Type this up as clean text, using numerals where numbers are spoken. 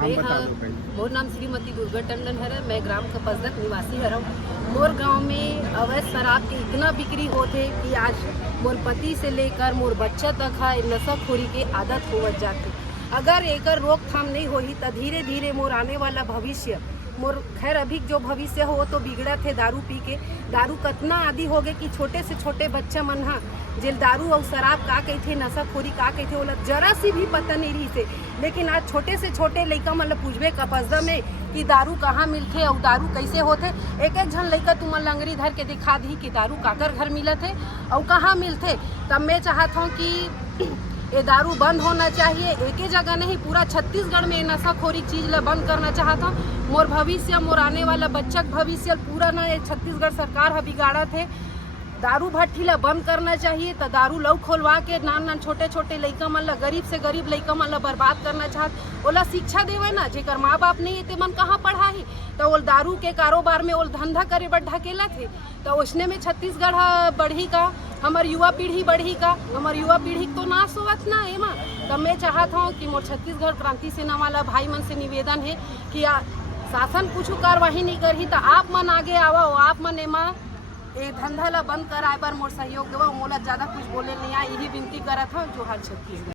मोर नाम श्रीमती दुर्गा टंडन है। मैं ग्राम कपसदक निवासी हूँ। मोर गांव में अवैध शराब के इतना बिक्री होते कि आज मोर पति से लेकर मोर बच्चा तक है नशाखोरी के आदत होवत जाते। अगर एकर रोकथाम नहीं होही तो धीरे धीरे मोर आने वाला भविष्य, मोर खैर अभी जो भविष्य हो वो तो बिगड़ा थे दारू पी के। दारू कतना आदि हो गए कि छोटे से छोटे बच्चा मन हा जेल दारू और शराब का कहते, नशाखोरी का कहते, ओला जरा सी भी पता नहीं रही से। लेकिन आज छोटे से छोटे लड़का मतलब पूछबे कपसदा में कि दारू कहाँ मिलते और दारू कैसे होते। एक एक झन लड़का तुम लंगरी धर के दिखा दी कि दारू काकर घर मिलत है और कहाँ मिलते। तब मैं चाहत हूँ कि ये दारू बंद होना चाहिए। एक ही जगह नहीं, पूरा छत्तीसगढ़ में नशाखोरी चीज़ ला बंद करना चाहता हूँ। मोर भविष्य, मोर आने वाला बच्चा भविष्य पूरा ना ये छत्तीसगढ़ सरकार है बिगाड़ा थे। दारू भट्ठी ला बंद करना चाहिए। तो दारू लौ खोलवा के नान छोटे छोटे लड़का मन ला, गरीब से गरीब लड़का मन ला बर्बाद करना चाहत। ओला शिक्षा देवे ना, जेकर माँ बाप नहीं ते मन कहाँ पढ़ाही। तो वो दारू के कारोबार में वो धंधा करे बर ढकेला थे। तो उसने में छत्तीसगढ़ बढ़ी का, हमार युवा पीढ़ी बढ़ी का, हमार युवा पीढ़ी तो नाश होवत ना एमा। तो मैं चाहता हूँ कि मोर छत्तीसगढ़ क्रांति सेना वाला भाई मन से निवेदन है कि शासन कुछ कार्रवाई नहीं करही तो आप मन आगे आवा, आप मन एमा ये धंधा ला बंद कराए बर मोर सहयोग देवा। मोला ज़्यादा कुछ बोले नहीं आए, यही विनती करत हूँ। जोहार छत्तीसगढ़।